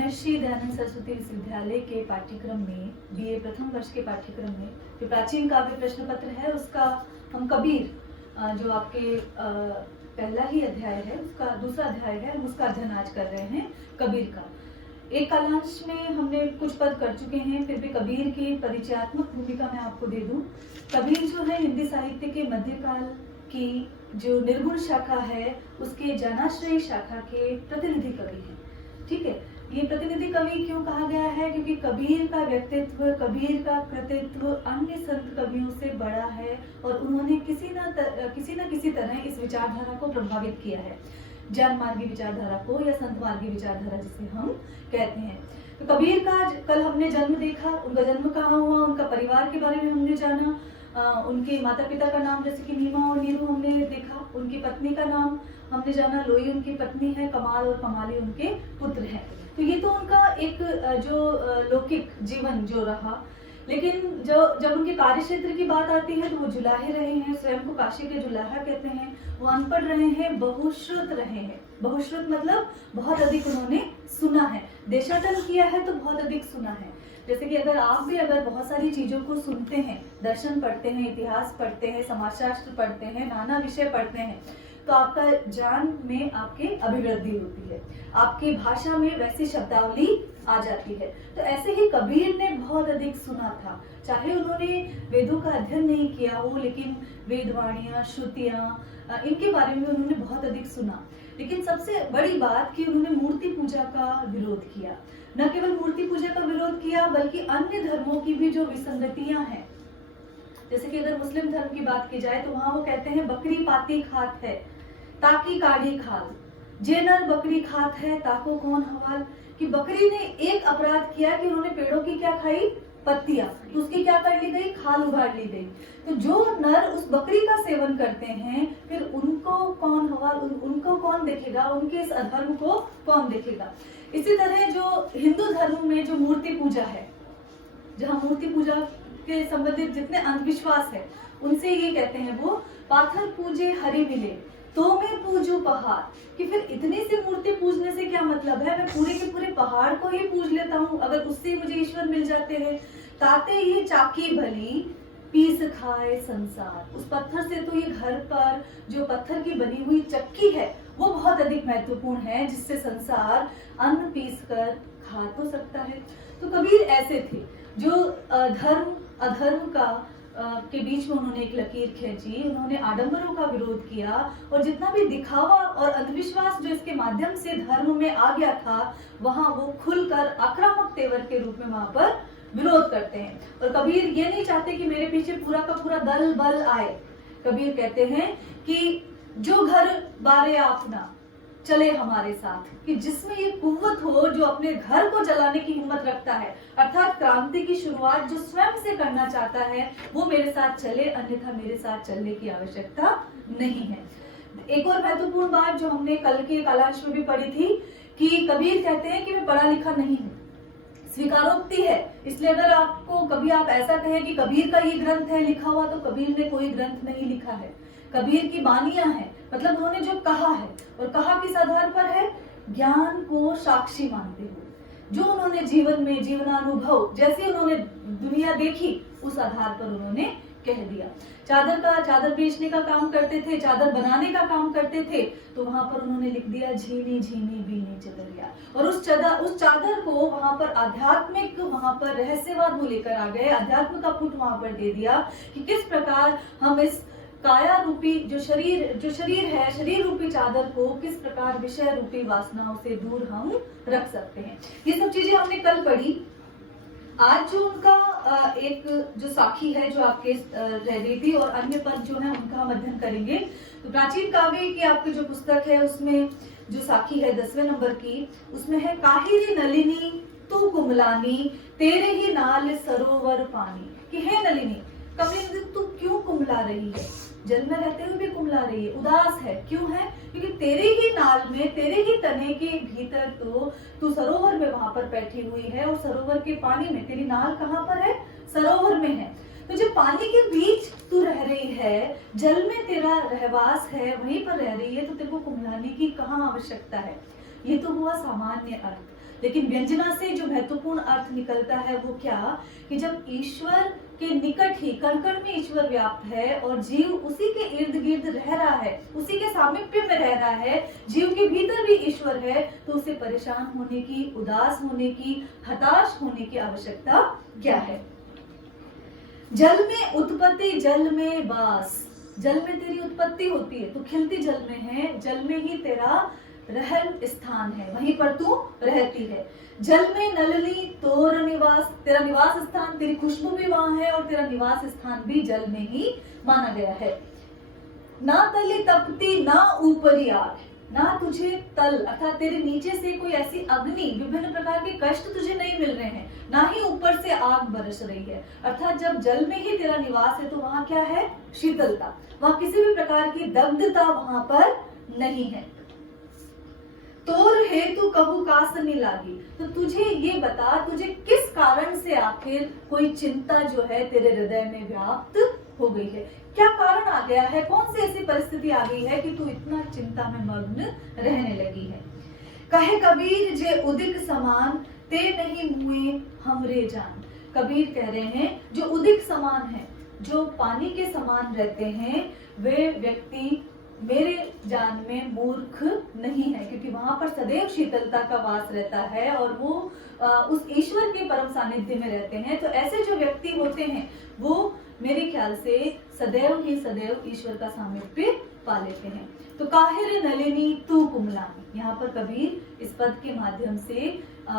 महर्षि दयानंद सरस्वती विश्वविद्यालय के पाठ्यक्रम में बीए प्रथम वर्ष के पाठ्यक्रम में जो प्राचीन काव्य प्रश्न पत्र है उसका हम कबीर जो आपके पहला ही अध्याय है उसका दूसरा अध्याय है, हम उसका अध्ययन आज कर रहे हैं कबीर का। एक कालांश में हमने कुछ पद कर चुके हैं, फिर भी कबीर की परिचयात्मक भूमिका मैं आपको दे दूं। कबीर जो है हिंदी साहित्य के मध्यकाल की जो निर्गुण शाखा है उसके जनाश्रयी शाखा के प्रतिनिधि कवि हैं। ठीक है, ये प्रतिनिधि कवि क्यों कहा गया है? क्योंकि कबीर का व्यक्तित्व, कबीर का कृतित्व अन्य संत कवियों से बड़ा है और उन्होंने किसी न किसी तरह इस विचारधारा को प्रभावित किया है, जन मार्गी विचारधारा को या संत मार्गी विचारधारा जिसे हम कहते हैं। तो कबीर का कल हमने जन्म देखा, उनका जन्म कहाँ हुआ, उनका परिवार के बारे में हमने जाना, उनके माता पिता का नाम जैसे कि नीमा और नीरू हमने देखा, उनकी पत्नी का नाम हमने जाना, लोई उनकी पत्नी है, कमाल और कमाली उनके पुत्र हैं। तो ये तो उनका एक जो लौकिक जीवन जो रहा, लेकिन जब उनके कार्य क्षेत्र की बात आती है तो वो जुलाहे रहे हैं, स्वयं को काशी के जुलाहा कहते हैं। वो अनपढ़ रहे हैं, बहुश्रुत रहे हैं। बहुश्रुत मतलब बहुत अधिक उन्होंने सुना है, देशाटन किया है तो बहुत अधिक सुना है। जैसे कि अगर बहुत सारी चीजों को सुनते हैं, दर्शन पढ़ते हैं, इतिहास पढ़ते हैं, समाजशास्त्र पढ़ते हैं, नाना विषय पढ़ते हैं, तो आपका ज्ञान में आपके अभिवृद्धि होती है, आपकी भाषा में वैसी शब्दावली आ जाती है। तो ऐसे ही कबीर ने बहुत अधिक सुना था, चाहे उन्होंने वेदों का अध्ययन नहीं किया हो, लेकिन वेदवाणियां, श्रुतियां, इनके बारे में उन्होंने बहुत अधिक सुना। लेकिन सबसे बड़ी बात कि उन्होंने मूर्ति पूजा का विरोध किया। न केवल मूर्ति पूजा का विरोध किया बल्कि अन्य धर्मों की भी जो विसंगतियां हैं, जैसे कि अगर मुस्लिम धर्म की बात की जाए तो वहां वो कहते हैं बकरी पाती खात है ताकि काढ़ी खाल, जे नर बकरी खात है ताको कौन हवाल। कि बकरी ने एक अपराध किया कि उन्होंने पेड़ों की क्या खाई, पत्तियां, तो उसकी क्या कर ली गई, खाल उगाड़ ली गई। तो जो नर उस बकरी का सेवन करते हैं फिर उनको कौन हवाल, उनको कौन देखेगा, उनके इस अधर्म को कौन देखेगा। इसी तरह जो हिंदू धर्म में जो मूर्ति पूजा है, जहाँ मूर्ति पूजा के संबंधित जितने अंधविश्वास है उनसे ये कहते हैं वो पाथर पूजे हरि मिले तो मैं पूजू पहाड़। कि फिर इतनी सी मूर्ति पूजने से क्या मतलब है, मैं पूरे के पूरे पहाड़ को ही पूज लेता हूँ अगर उससे मुझे ईश्वर मिल जाते हैं। ताते ये चाकी भली पीस खाए संसार, उस पत्थर से तो ये घर पर जो पत्थर की बनी हुई चक्की है वो बहुत अधिक महत्वपूर्ण है, जिससे संसार अन्न पीस कर खा तो सकता है। तो कबीर ऐसे थे जो धर्म अधर्म का के बीच में उन्होंने एक लकीर खींची, उन्होंने आडंबरों का विरोध किया और जितना भी दिखावा और अंधविश्वास जो इसके माध्यम से धर्म में आ गया था वहां वो खुलकर आक्रामक तेवर के रूप में वहां पर विरोध करते हैं। और कबीर ये नहीं चाहते कि मेरे पीछे पूरा का पूरा दल बल आए। कबीर कहते हैं कि जो घर बारे अपना चले हमारे साथ, कि जिसमें ये कुव्वत हो जो अपने घर को जलाने की हिम्मत रखता है, अर्थात क्रांति की शुरुआत जो स्वयं से करना चाहता है वो मेरे साथ चले, अन्यथा मेरे साथ चलने की आवश्यकता नहीं है। एक और महत्वपूर्ण बात जो हमने कल के कालांश में भी पढ़ी थी कि कबीर कहते हैं कि मैं पढ़ा लिखा नहीं हूँ, स्वीकारोक्ति है। इसलिए अगर आपको कभी आप ऐसा कहें कि कबीर का ये ग्रंथ है लिखा हुआ, तो कबीर ने कोई ग्रंथ नहीं लिखा है। कबीर की बानियां हैं, मतलब उन्होंने जो कहा है, और कहा किस आधार पर है, ज्ञान को साक्षी मानते हुए। जो उन्होंने जीवन में जीवनानुभव जैसे उन्होंने दुनिया देखी उस आधार पर उन्होंने कह दिया। चादर बेचने का काम करते थे, चादर बनाने का काम करते थे, तो वहां पर उन्होंने लिख दिया झीनी झीनी बीनी चदरिया। और उस चादर को वहां पर आध्यात्मिक, वहां पर रहस्यवाद वो लेकर आ गए, अध्यात्म का पुट वहां पर दे दिया कि किस प्रकार हम इस काया रूपी जो शरीर है, शरीर रूपी चादर को किस प्रकार विषय रूपी वासनाओं से दूर हम रख सकते हैं। ये सब चीजें हमने कल पढ़ी। आज जो उनका एक जो साखी है जो आपके रह गई थी और अन्य पद जो है उनका हम अध्ययन करेंगे। तो प्राचीन काव्य की आपकी जो पुस्तक है उसमें जो साखी है 10वें नंबर की, उसमें है काहिरी नलिनी तू कुमलानी तेरे ही नाल सरोवर पानी। कि हे नलिनी, कमलिनी तू क्यों कुमला रही है, जल में रहते हुए भी कुमला रही है, उदास है, क्यों है? क्योंकि तेरे ही नाल में, तेरे ही तने के भीतर तो तू सरोवर में वहां पर बैठी हुई है, और सरोवर के पानी में, तेरी नाल कहाँ पर है, सरोवर में है। तो जब पानी के बीच तू रह रही है, जल में तेरा रहवास है, वहीं पर रह रही है, तो तेरे को कुमलाने की कहाँ आवश्यकता है। ये तो हुआ सामान्य अर्थ। लेकिन व्यंजना से जो महत्वपूर्ण अर्थ निकलता है वो क्या, कि जब ईश्वर के निकट ही कण कण में ईश्वर व्याप्त है और जीव उसी के इर्द गिर्द रह रहा है, उसी के सामीप्य में रह रहा है, जीव के भीतर भी ईश्वर है, तो उसे परेशान होने की, उदास होने की, हताश होने की आवश्यकता क्या है। जल में उत्पत्ति जल में वास, जल में तेरी उत्पत्ति होती है, तू खिलती जल में है, जल में ही तेरा रहन स्थान है, वहीं पर तू रहती है। जल में नलनी तोर निवास, तेरा निवास स्थान, तेरी खुशबू भी वहां है और तेरा निवास स्थान भी जल में ही माना गया है। ना तली तपती ना ऊपरी आग, ना तुझे तल अर्थात तेरे नीचे से कोई ऐसी अग्नि, विभिन्न प्रकार के कष्ट तुझे नहीं मिल रहे हैं, ना ही ऊपर से आग बरस रही है। अर्थात जब जल में ही तेरा निवास है तो वहां क्या है, शीतलता, वहां किसी भी प्रकार की दग्धता वहां पर नहीं है। तोर हेतु कहू कासनी लागी, तो तुझे ये बता, तुझे किस कारण से आखिर कोई चिंता जो है तेरे हृदय में व्याप्त हो गई है, क्या कारण आ गया है, कौन सी ऐसी परिस्थिति आ गई है कि तू इतना चिंता में मग्न रहने लगी है। कहे कबीर जे उदिक समान ते नहीं मुए हमरे जान, कबीर कह रहे हैं जो उदिक समान है, जो पानी के समान रहते हैं, वे व्यक्ति मेरे जान में मूर्ख नहीं है, क्योंकि वहां पर सदैव शीतलता का वास रहता है और वो उस ईश्वर के परम सानिध्य में रहते हैं। तो ऐसे जो व्यक्ति होते हैं वो मेरे ख्याल से सदैव ही सदैव ईश्वर का सामिप्य पा लेते हैं। तो काहिर नलिनी तू कुमलानी, यहाँ पर कबीर इस पद के माध्यम से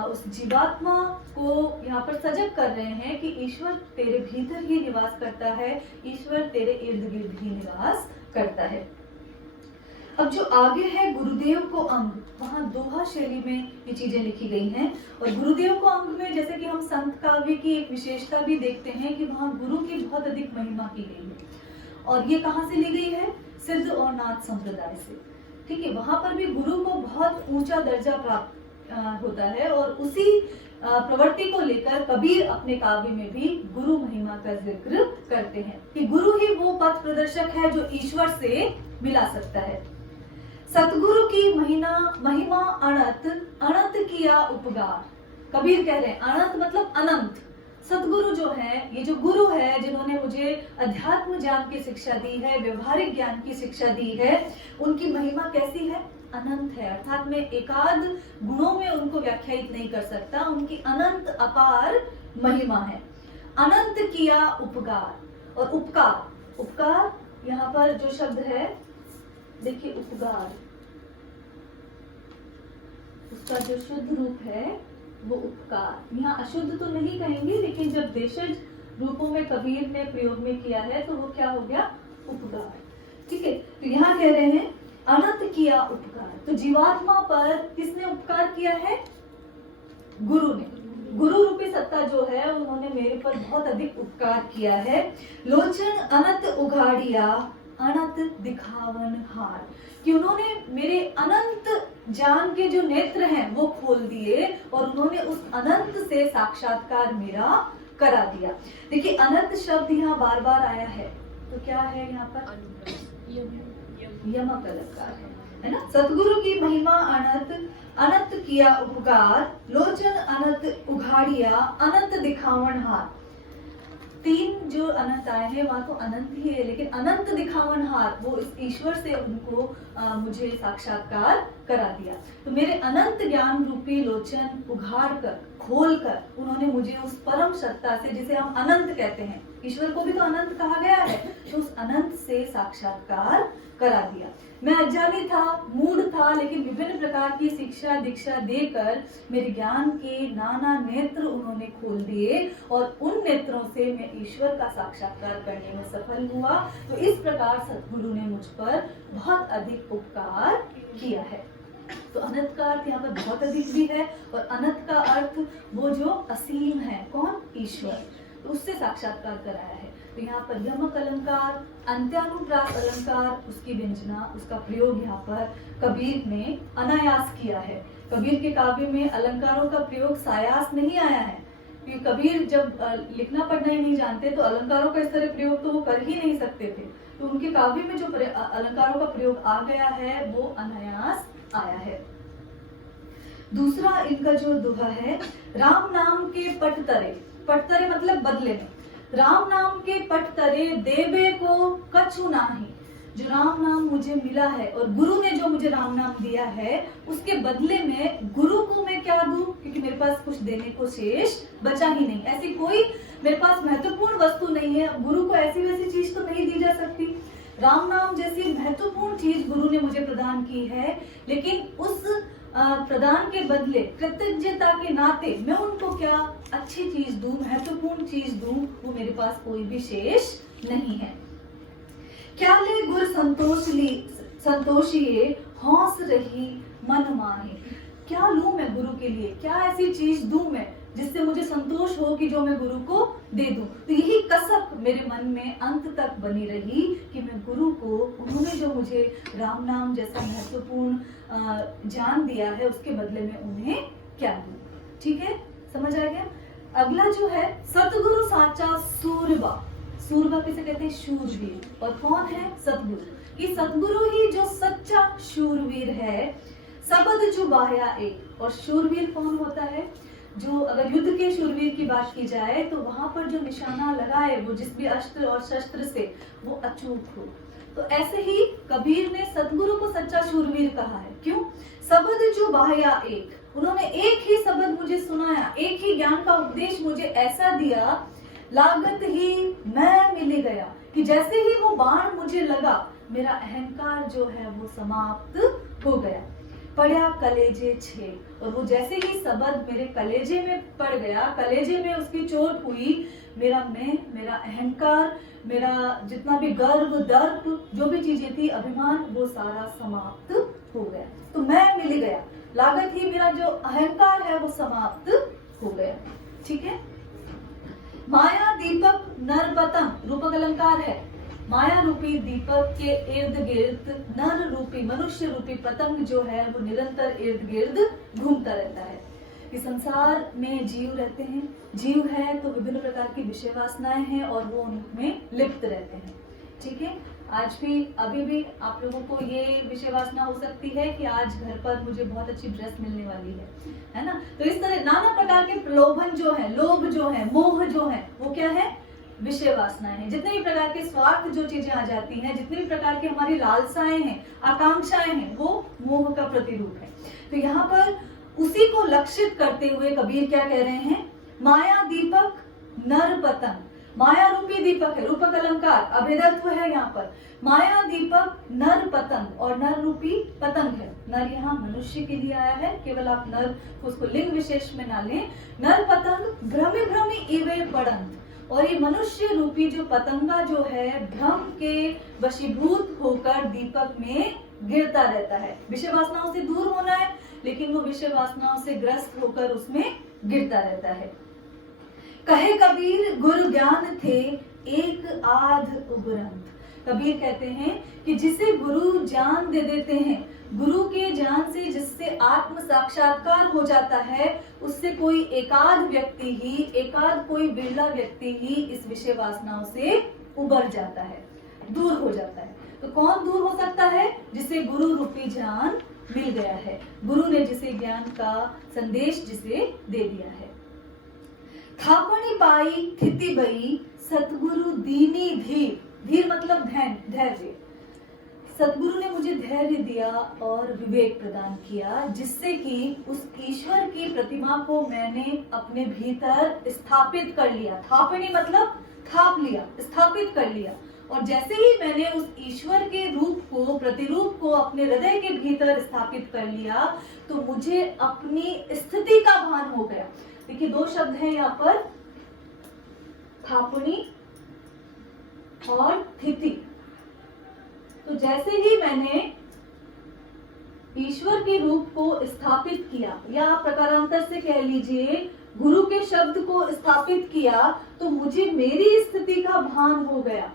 उस जीवात्मा को यहाँ पर सजग कर रहे हैं कि ईश्वर तेरे भीतर ही निवास करता है, ईश्वर तेरे इर्द गिर्द ही निवास करता है। अब जो आगे है गुरुदेव को अंग, वहां दोहा शैली में ये चीजें लिखी गई हैं और गुरुदेव को अंग में जैसे कि हम संत काव्य की एक विशेषता भी देखते हैं कि वहां गुरु की बहुत अधिक महिमा की गई है और ये कहाँ से ली गई है, सिद्ध और नाथ संप्रदाय से। ठीक है, वहां पर भी गुरु को बहुत ऊंचा दर्जा प्राप्त होता है और उसी प्रवृत्ति को लेकर कबीर अपने काव्य में भी गुरु महिमा का जिक्र करते हैं कि गुरु ही वो पथ प्रदर्शक है जो ईश्वर से मिला सकता है। सतगुरु की महिमा अनंत, अनंत किया उपकार, कबीर कह रहे हैं अनंत मतलब अनंत। सतगुरु जो है, ये जो गुरु है जिन्होंने मुझे अध्यात्म ज्ञान की शिक्षा दी है, व्यवहारिक ज्ञान की शिक्षा दी है, उनकी महिमा कैसी है, अनंत है। अर्थात मैं एकाध गुणों में उनको व्याख्यायित नहीं कर सकता, उनकी अनंत अपार महिमा है। अनंत किया उपकार, और उपकार, उपकार यहाँ पर जो शब्द है देखिए उपकार, उसका जो शुद्ध रूप है वो उपकार, यहाँ अशुद्ध तो नहीं कहेंगे लेकिन जब देशज रूपों में कबीर ने प्रयोग में किया है तो वो क्या हो गया, उपकार। ठीक है, तो यहाँ कह रहे हैं अनंत किया उपकार, तो जीवात्मा पर किसने उपकार किया है, गुरु ने, गुरु रूपी सत्ता जो है उन्होंने मेरे पर बहुत अधिक उपकार किया है। लोचन अनंत उघाड़िया अनंत दिखावन हार, कि उन्होंने मेरे अनंत ज्ञान के जो नेत्र हैं वो खोल दिए और उन्होंने उस अनंत से साक्षात्कार मेरा करा दिया। देखिए अनंत शब्द यहाँ बार बार आया है, तो क्या है यहाँ पर, यमक अलंकार है ना। सतगुरु की महिमा अनंत, अनंत किया उपकार, लोचन अनंत उघाड़िया अनंत दिखावन हार। तीन जो अनंत आए हैं वहां तो अनंत ही है, लेकिन अनंत दिखावन हार वो इस ईश्वर से उनको मुझे साक्षात्कार करा दिया। तो मेरे अनंत ज्ञान रूपी लोचन उघाड़ कर, खोल कर उन्होंने मुझे उस परम सत्ता से, जिसे हम अनंत कहते हैं, ईश्वर को भी तो अनंत कहा गया है, तो उस अनंत से साक्षात्कार करा दिया। मैं अज्ञानी था, मूढ़ था, लेकिन विभिन्न प्रकार की शिक्षा दीक्षा देकर मेरे ज्ञान के नाना नेत्र उन्होंने खोल दिए और उन नेत्रों से मैं ईश्वर का साक्षात्कार करने में सफल हुआ। तो इस प्रकार सतगुरु ने मुझ पर बहुत अधिक उपकार किया है। तो अनंत का अर्थ यहाँ पर बहुत अधिक भी है और अनंत का अर्थ वो जो असीम है, कौन, ईश्वर, तो उससे साक्षात्कार कराया है। तो यहाँ पर यमक अलंकार, अंत्यानुप्रास अलंकार, उसकी व्यंजना, उसका प्रयोग यहाँ पर कबीर ने अनायास किया है। कबीर के काव्य में अलंकारों का प्रयोग सायास नहीं आया है, क्योंकि कबीर जब लिखना पढ़ना ही नहीं जानते तो अलंकारों का इस तरह प्रयोग तो वो कर ही नहीं सकते थे। तो उनके काव्य में जो अलंकारों का प्रयोग आ गया है वो अनायास आया है। दूसरा इनका जो दोहा है, राम नाम के पट तरे, पट तरे मतलब बदले में, राम नाम के पट तरे देवे को कछु नाही। जो राम नाम मुझे मिला है और गुरु ने जो मुझे राम नाम दिया है, उसके बदले में गुरु को मैं क्या दूं, क्योंकि मेरे पास कुछ देने को शेष बचा ही नहीं। ऐसी कोई मेरे पास महत्वपूर्ण वस्तु नहीं है, गुरु को ऐसी वैसी चीज तो नहीं दी जा सकती। राम नाम जैसी महत्वपूर्ण चीज गुरु ने मुझे प्रदान की है, लेकिन उस प्रदान के बदले कृतज्ञता के नाते मैं उनको क्या अच्छी चीज दूं, महत्वपूर्ण चीज दूं, वो मेरे पास कोई भी शेष नहीं है। क्या ले गुर संतोषिए हौस रही मन माहे। क्या लूं मैं गुरु के लिए, क्या ऐसी चीज दूं मैं जिससे मुझे संतोष हो कि जो मैं गुरु को दे दूं। तो यही कसक मेरे मन में अंत तक बनी रही कि मैं गुरु को, उन्होंने जो मुझे राम नाम जैसा महत्वपूर्ण ज्ञान दिया है, उसके बदले में उन्हें क्या दूं। ठीक है, समझ आ गया। अगला जो है, सतगुरु साचा सूरबा। सूरबा किसे कहते हैं? शूरवीर। और कौन है? सतगुरु। कि सतगुरु ही जो सच्चा शूरवीर है। सबद चुबाया एक। और शूरवीर कौन होता है? जो अगर युद्ध के शूरवीर की बात की जाए तो वहां पर जो निशाना लगाए, वो जिस भी अस्त्र और शस्त्र से वो अचूक हो। तो ऐसे ही कबीर ने सतगुरु को सच्चा शूरवीर कहा है। क्यों? सबद चुबाया एक। उन्होंने एक ही शब्द मुझे सुनाया, एक ही ज्ञान का उपदेश मुझे ऐसा दिया, लागत ही मैं मिल गया, कि जैसे ही वो बाण मुझे लगा, मेरा अहंकार जो है वो समाप्त हो गया। पड़ा कलेजे छे। और वो जैसे ही शब्द मेरे कलेजे में पड़ गया, कलेजे में उसकी चोट हुई, मेरा मैं, मेरा अहंकार, मेरा जितना भी गर्व, दर्प, जो भी चीजें थी, अभिमान, वो सारा समाप्त हो गया। तो मैं मिल गया, लागत ही मेरा जो अहंकार है वो समाप्त हो गया। ठीक है। माया दीपक नर पतंग, रूपक अलंकार है। माया रूपी दीपक के इर्द गिर्द नर रूपी, मनुष्य रूपी पतंग जो है वो निरंतर इर्द गिर्द घूमता रहता है। इस संसार में जीव रहते हैं, जीव है तो विभिन्न प्रकार की विषय वासनाएं हैं और वो उनमें लिप्त रहते हैं। ठीक है। आज भी, अभी भी आप लोगों को ये विषय वासना हो सकती है कि आज घर पर मुझे बहुत अच्छी ड्रेस मिलने वाली है ना। तो इस तरह नाना प्रकार के प्रलोभन जो है, लोभ जो है, मोह जो है, वो क्या है? विषय वासनाएं हैं। जितने भी प्रकार के स्वार्थ जो चीजें आ जाती हैं, जितने भी प्रकार की हमारी लालसाएं हैं, आकांक्षाएं हैं, वो मोह का प्रतिरूप है। तो यहाँ पर उसी को लक्षित करते हुए कबीर क्या कह रहे हैं? माया दीपक नर पतंग। माया रूपी दीपक है, रूपक अलंकार, अभेदत्व है यहाँ पर। माया दीपक नर पतंग, और नर रूपी पतंग है। नर यहाँ मनुष्य के लिए आया है, केवल आप नर उसको लिंग विशेष में ना लें। नर पतंग भ्रमि भ्रमि इवे पड़ंत। और ये मनुष्य रूपी जो पतंगा जो है, भ्रम के वशीभूत होकर दीपक में गिरता रहता है। विषय वासनाओं से दूर होना है, लेकिन वो विषय वासनाओं से ग्रस्त होकर उसमें गिरता रहता है। कहे कबीर गुरु ज्ञान थे एक आध उग्रंथ। कबीर कहते हैं कि जिसे गुरु ज्ञान दे देते हैं, गुरु के ज्ञान से जिससे आत्म साक्षात्कार हो जाता है, उससे कोई एकाध व्यक्ति ही, एकाध कोई बिरला व्यक्ति ही इस विषय वासनाओं से उबर जाता है, दूर हो जाता है। तो कौन दूर हो सकता है? जिसे गुरु रूपी ज्ञान मिल गया है, गुरु ने जिसे ज्ञान का संदेश जिसे दे दिया है। थापणी पाई थिति बई सतगुरु दीनी धीर। धीर मतलब धैर्य। सतगुरु ने मुझे धैर्य दिया और विवेक प्रदान किया, जिससे कि उस ईश्वर की प्रतिमा को मैंने अपने भीतर स्थापित कर लिया। थापणी मतलब थाप लिया, स्थापित कर लिया। और जैसे ही मैंने उस ईश्वर के रूप को, प्रतिरूप को अपने हृदय के भीतर स्थापित कर लिया, तो मुझे अपनी स्थिति का भान हो गया। देखिए, दो शब्द हैं यहाँ पर, थापणी और स्थिति। तो जैसे ही मैंने ईश्वर के रूप को स्थापित किया, या प्रकारांतर से कह लीजिए गुरु के शब्द को स्थापित किया, तो मुझे मेरी स्थिति का भान हो गया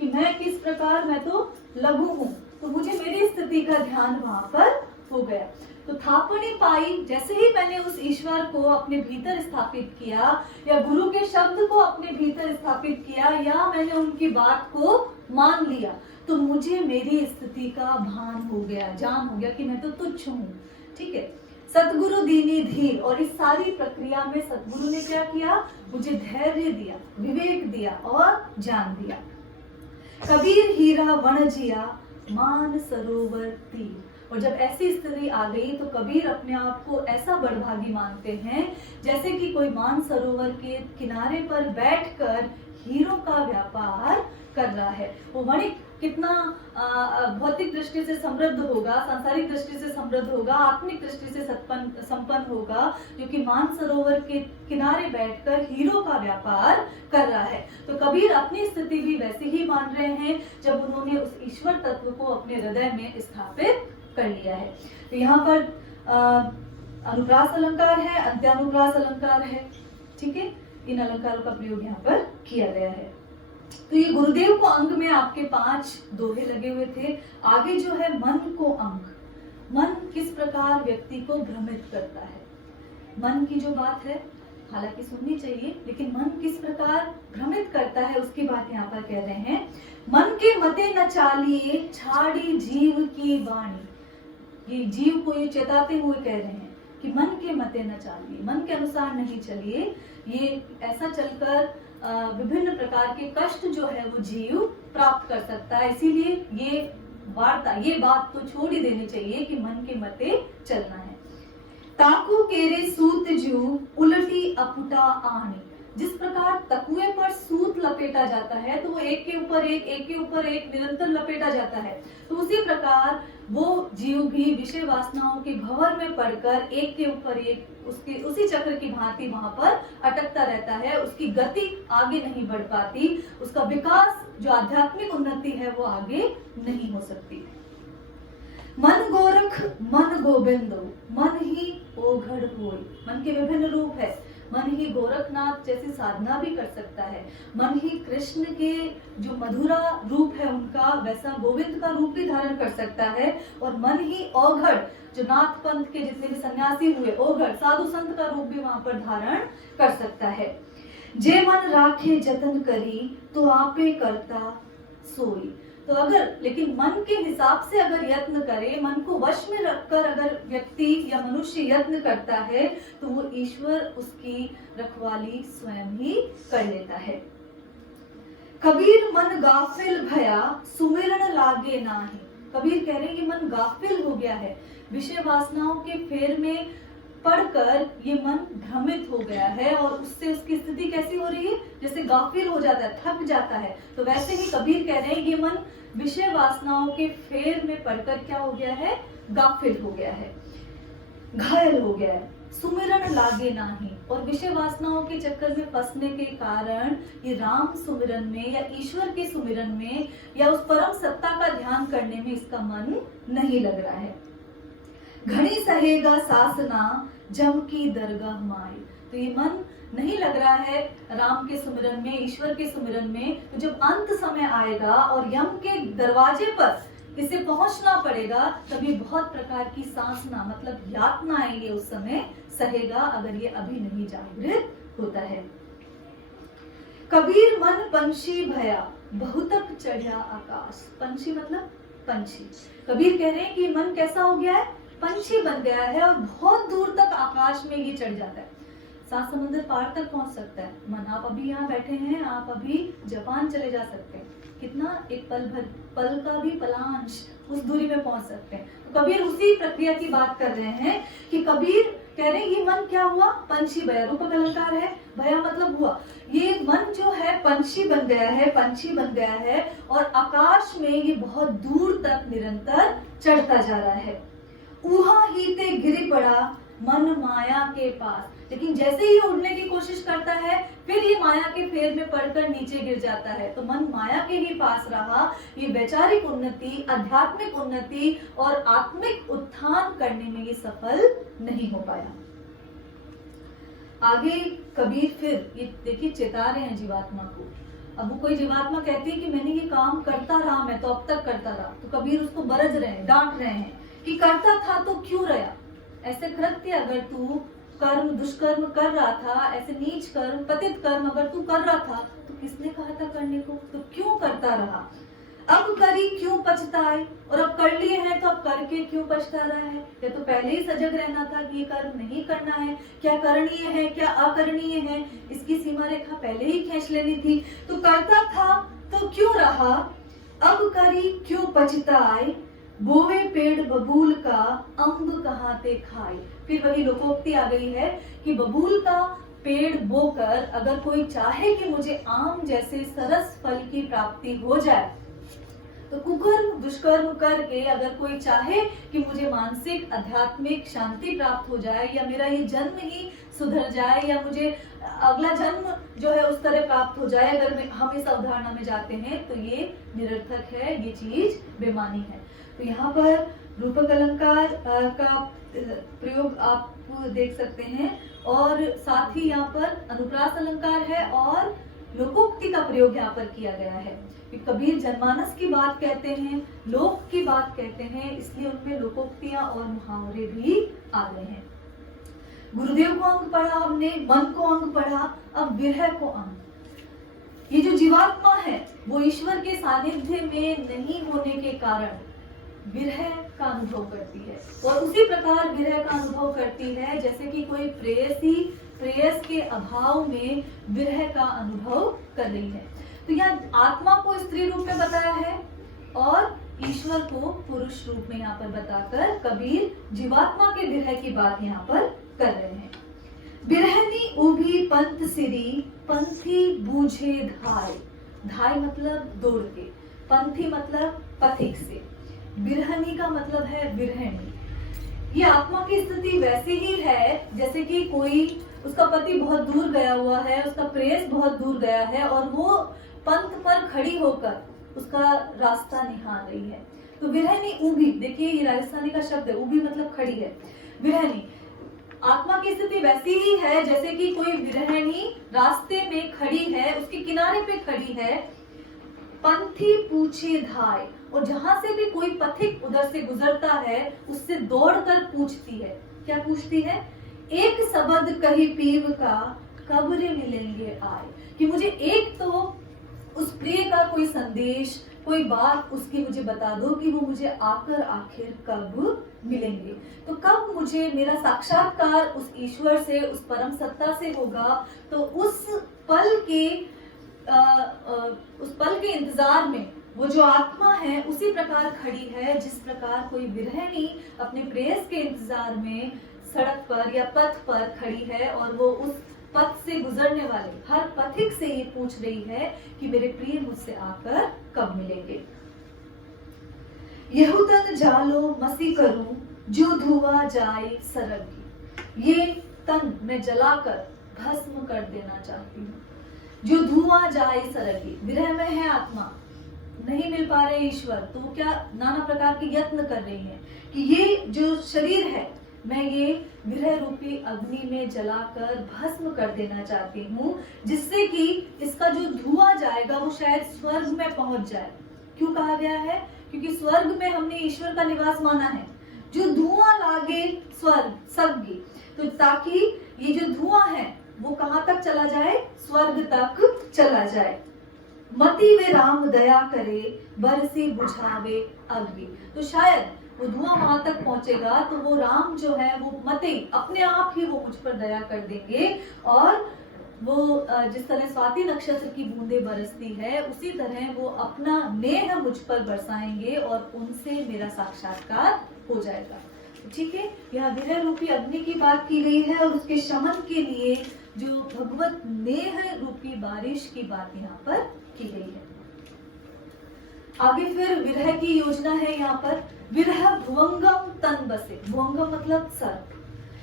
कि मैं किस प्रकार, मैं तो लघु हूं, तो मुझे मेरी स्थिति का ध्यान वहां पर हो गया। तो थापणी पाई, जैसे ही मैंने उस ईश्वर को अपने भीतर स्थापित किया, या गुरु के शब्द को अपने भीतर स्थापित किया, या मैंने उनकी बात को मान लिया, तो मुझे मेरी स्थिति का भान हो गया, जान हो गया कि मैं तो तुच्छ हूँ। ठीक है। सतगुरु दीनी धीर, और इस सारी प्रक्रिया में सतगुरु ने क्या किया, मुझे धैर्य दिया, विवेक दिया और ज्ञान दिया। कबीर हीरा वन जिया मान सरोवर तीर। और जब ऐसी स्थिति आ गई तो कबीर अपने आप को ऐसा बड़भागी मानते हैं जैसे कि कोई मान सरोवर के किनारे पर बैठकर हीरों का व्यापार कर रहा है। वो वणिक कितना भौतिक दृष्टि से समृद्ध होगा, सांसारिक दृष्टि से समृद्ध होगा, आत्मिक दृष्टि से संपन्न होगा, जो कि मान सरोवर के किनारे बैठकर हीरो का व्यापार कर रहा है। तो कबीर अपनी स्थिति भी वैसे ही मान रहे हैं जब उन्होंने उस ईश्वर तत्व को अपने हृदय में स्थापित कर लिया है। तो यहाँ पर अनुप्रास अलंकार है, अंत्यानुप्रास अलंकार है, ठीक है। इन अलंकारों का प्रयोग यहाँ पर किया गया है। तो ये गुरुदेव को अंग में आपके 5 दोहे लगे हुए थे। आगे जो है मन को अंग, मन किस प्रकार व्यक्ति को भ्रमित करता है, मन की जो बात है हालांकि सुननी चाहिए, लेकिन मन किस प्रकार भ्रमित करता है उसकी बात यहाँ पर कह रहे हैं। मन के मते न चालिए छाड़ी जीव की वाणी। ये जीव को ये चेताते हुए कह रहे हैं कि मन के मते न चालिए, मन के अनुसार नहीं चलिए। ये ऐसा चलकर विभिन्न प्रकार के कष्ट जो है वो जीव प्राप्त कर सकता है। इसीलिए ये बात तो छोड़ ही देनी चाहिए कि मन के मते चलना है। ताकू केरे सूत जू उलटी अपुटा आनी। जिस प्रकार तकुए पर सूत लपेटा जाता है तो वो एक के ऊपर एक निरंतर लपेटा जाता है, तो उसी प्रकार वो जीव भी विषय वासनाओं के भंवर में पड़कर एक के ऊपर एक उसी चक्र की भांति वहां पर अटकता रहता है। उसकी गति आगे नहीं बढ़ पाती, उसका विकास जो आध्यात्मिक उन्नति है वो आगे नहीं हो सकती। मन गोरख मन गोविंदो मन ही ओघड़ होय। मन के विभिन्न रूप है। मन ही गोरखनाथ जैसी साधना भी कर सकता है, मन ही कृष्ण के जो मधुरा रूप है उनका वैसा गोविंद का रूप भी धारण कर सकता है, और मन ही औघड़ जो नाथ पंथ के जितने भी सन्यासी हुए औघड़ साधु संत का रूप भी वहां पर धारण कर सकता है। जे मन राखे जतन करी तो आपे करता सोई। तो अगर लेकिन मन के हिसाब से अगर यत्न करे, मन को वश में रखकर अगर व्यक्ति या मनुष्य यत्न करता है तो वो ईश्वर उसकी रखवाली स्वयं ही कर लेता है। कबीर मन गाफिल भया सुमिरन लागे नाही। कबीर कह रहे हैं कि मन गाफिल हो गया है, विषय वासनाओं के फेर में पढ़कर ये मन भ्रमित हो गया है, और उससे उसकी स्थिति कैसी हो रही है, जैसे गाफिल हो जाता है, थक जाता है। तो वैसे ही कबीर कह रहे हैं ये मन विषय वासनाओं के फेर में पड़कर क्या हो गया है, गाफिल हो गया है, घायल हो गया है। सुमिरन लागे नाही, और विषय वासनाओं के चक्कर में फंसने के कारण ये राम सुमिरन में या ईश्वर के सुमिरन में या उस परम सत्ता का ध्यान करने में इसका मन नहीं लग रहा है। घड़ी सहेगा सासना जम की दरगाह माई। तो ये मन नहीं लग रहा है राम के सुमिरन में, ईश्वर के सुमिरन में। तो जब अंत समय आएगा और यम के दरवाजे पर इसे पहुंचना पड़ेगा, तभी बहुत प्रकार की सासना मतलब यातनाएं ये उस समय सहेगा, अगर ये अभी नहीं जागृत होता है। कबीर मन पंछी भया बहुतक चढ़ा आकाश। पंछी मतलब पंछी। कबीर कह रहे हैं कि मन कैसा हो गया है, पंछी बन गया है, और बहुत दूर तक आकाश में ये चढ़ जाता है, 7 समुद्र पार तक पहुंच सकता है मन। आप अभी यहाँ बैठे हैं, आप अभी जापान चले जा सकते हैं, कितना एक पल का भी पलांश उस दूरी में पहुंच सकते हैं। तो कबीर उसी प्रक्रिया की बात कर रहे हैं कि कबीर कह रहे हैं ये मन क्या हुआ, पंछी भया, रूपक अलंकार है, भया मतलब हुआ। ये मन जो है पंछी बन गया है, पंछी बन गया है, और आकाश में ये बहुत दूर तक निरंतर चढ़ता जा रहा है। ऊहा ही ते गिरी पड़ा मन माया के पास। लेकिन जैसे ही उड़ने की कोशिश करता है फिर ये माया के फेर में पड़कर नीचे गिर जाता है। तो मन माया के ही पास रहा। ये वैचारिक उन्नति, आध्यात्मिक उन्नति और आत्मिक उत्थान करने में ये सफल नहीं हो पाया। आगे कबीर फिर ये देखिए चेता रहे हैं जीवात्मा को। अब वो कोई जीवात्मा कहती है कि मैंने ये काम करता रहा, मैं तो अब तक करता रहा, तो कबीर उसको बरज रहे हैं, डांट रहे हैं कि करता था तो क्यों रहा, ऐसे कृत्य अगर तू कर्म दुष्कर्म कर रहा था, ऐसे नीच कर्म पतित कर्म अगर तू कर रहा था तो किसने कहा था करने को, तो क्यों करता रहा। अब करी क्यों पछताए, और अब कर लिए हैं तो अब करके क्यों पछता रहा है। या तो पहले ही सजग रहना था कि ये कर्म नहीं करना है, क्या करणीय है क्या अकरणीय है, इसकी सीमा रेखा पहले ही खींच लेनी थी। तो करता था तो क्यों रहा, अब करी क्यों पछताए, बोवे पेड़ बबूल का अम्ब कहाँ ते खाए। फिर वही लोकोक्ति आ गई है कि बबूल का पेड़ बोकर अगर कोई चाहे कि मुझे आम जैसे सरस फल की प्राप्ति हो जाए, तो कुकर्म दुष्कर्म करके अगर कोई चाहे कि मुझे मानसिक आध्यात्मिक शांति प्राप्त हो जाए, या मेरा ये जन्म ही सुधर जाए, या मुझे अगला जन्म जो है उस तरह प्राप्त हो जाए, अगर हम इस अवधारणा में जाते हैं तो ये निरर्थक है, ये चीज बेमानी है। तो यहाँ पर रूपक अलंकार का प्रयोग आप देख सकते हैं, और साथ ही यहाँ पर अनुप्रास अलंकार है और लोकोक्ति का प्रयोग यहाँ पर किया गया है। कबीर जनमानस की बात कहते हैं, लोक की बात कहते हैं, इसलिए उनमें लोकोक्तियां और मुहावरे भी आ गए हैं। गुरुदेव को अंग पढ़ा हमने, मन को अंग पढ़ा, अब विरह को अंग। ये जो जीवात्मा है वो ईश्वर के सानिध्य में नहीं होने के कारण विरह का अनुभव करती है, और उसी प्रकार विरह का अनुभव करती है जैसे कि कोई प्रेयसी प्रेयस के अभाव में विरह का अनुभव कर रही है। तो यहाँ आत्मा को स्त्री रूप में बताया है और ईश्वर को पुरुष रूप में यहाँ पर बताकर कबीर जीवात्मा के विरह की बात यहाँ पर कर रहे हैं। बिरहनी उभी पंथ सिरी, पंथी बूझे धाय। धाय मतलब दौड़ के, पंथी मतलब पथिक से, बिरहनी का मतलब है बिरहनी। ये आत्मा की स्थिति वैसी ही है जैसे कि कोई, उसका पति बहुत दूर गया हुआ है, उसका प्रेयस बहुत दूर गया है, और वो पंथ पर खड़ी होकर उसका रास्ता निहार रही है। तो विरहनी ऊभी, देखिए ये राजस्थानी का शब्द है, ऊभी मतलब खड़ी है। विरहनी, आत्मा की स्थिति वैसी ही है जैसे कि कोई विरहनी रास्ते में खड़ी है, उसके किनारे पे खड़ी है, पंथी पूछे धाय, और जहां से भी कोई पथिक उधर से गुजरता है उससे दौड़कर पूछती है। क्या पूछती है? एक शब्द कही पीव का, कब रे मिलेंगे आए। कि मुझे एक तो उस प्रिय का कोई संदेश, कोई बात उसकी मुझे बता दो कि वो मुझे आकर आखिर कब मिलेंगे। तो कब मुझे मेरा साक्षात्कार उस ईश्वर से, उस परम सत्ता से होगा, तो उस पल के इंतजार में वो जो आत्मा है उसी प्रकार खड़ी है जिस प्रकार कोई विरहनी अपने प्रेयस के इंतजार में सड़क पर या पथ पर खड़ी है, और वो उस पथ से गुजरने वाले हर पथिक से ये पूछ रही है कि मेरे प्रिय मुझसे आकर कब मिलेंगे। यहू तन जालो मसी करूं, जो धुआ जाए सरगी। ये तन मैं जलाकर भस्म कर देना चाहती हूँ। जो धुआं जाए सरगी, विरह में है आत्मा, नहीं मिल पा रहे ईश्वर, तो वो क्या नाना प्रकार के यत्न कर रही है कि ये जो शरीर है मैं ये विरह रूपी अग्नि में जलाकर भस्म कर देना चाहती हूँ, जिससे कि इसका जो धुआं जाएगा वो शायद स्वर्ग में पहुंच जाए। क्यों कहा गया है? क्योंकि स्वर्ग में हमने ईश्वर का निवास माना है। जो धुआं लागे स्वर्ग सबगी, तो ताकि ये जो धुआं है वो कहाँ तक चला जाए? स्वर्ग तक चला जाए। मति वे राम दया करे, बरसे बुझावे अग्नि। तो शायद वो धुआं वहां तक पहुंचेगा तो वो राम जो है वो मते अपने आप ही वो मुझ पर दया कर देंगे, और वो जिस तरह स्वाति नक्षत्र की बूंदें बरसती है उसी तरह वो अपना नेह मुझ पर बरसाएंगे और उनसे मेरा साक्षात्कार हो जाएगा। ठीक है, यहाँ विरह रूपी अग्नि की बात की गई है और उसके शमन के लिए जो भगवत नेह रूपी बारिश की बात यहाँ पर की गई है। आगे फिर विरह की योजना है यहाँ पर। विरह भुवंगम तन बसे। भुवंगम मतलब सर्प।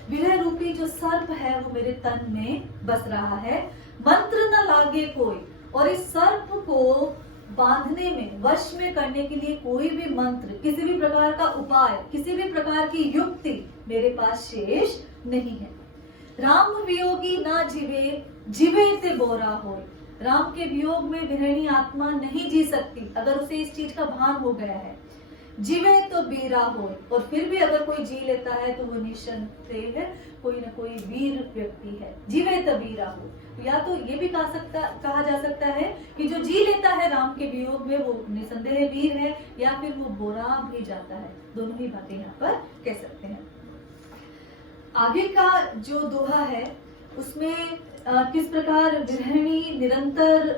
विरह रूपी जो सर्प है वो मेरे तन में बस रहा है। मंत्र न लागे कोई, और इस सर्प को बांधने में, वश में करने के लिए कोई भी मंत्र, किसी भी प्रकार का उपाय, किसी भी प्रकार की युक्ति मेरे पास शेष नहीं है। राम वियोगी ना जिवे, जिवे ते बोरा होय। राम के वियोग में विरहिणी आत्मा नहीं जी सकती अगर उसे इस चीज का भान हो गया है। जीवे तो बीरा हो, और फिर भी अगर कोई जी लेता है तो वो निसंदेह है, कोई ना कोई वीर व्यक्ति है, जीवित वीरा हो। तो या तो ये भी कहा जा सकता है कि जो जी लेता है राम के वियोग में वो निसंदेह वीर है, या फिर वो बोरा भी जाता है। दोनों ही बातें यहाँ पर कह सकते हैं। आगे का जो दोहा है उसमें किस प्रकार गृहिणी निरंतर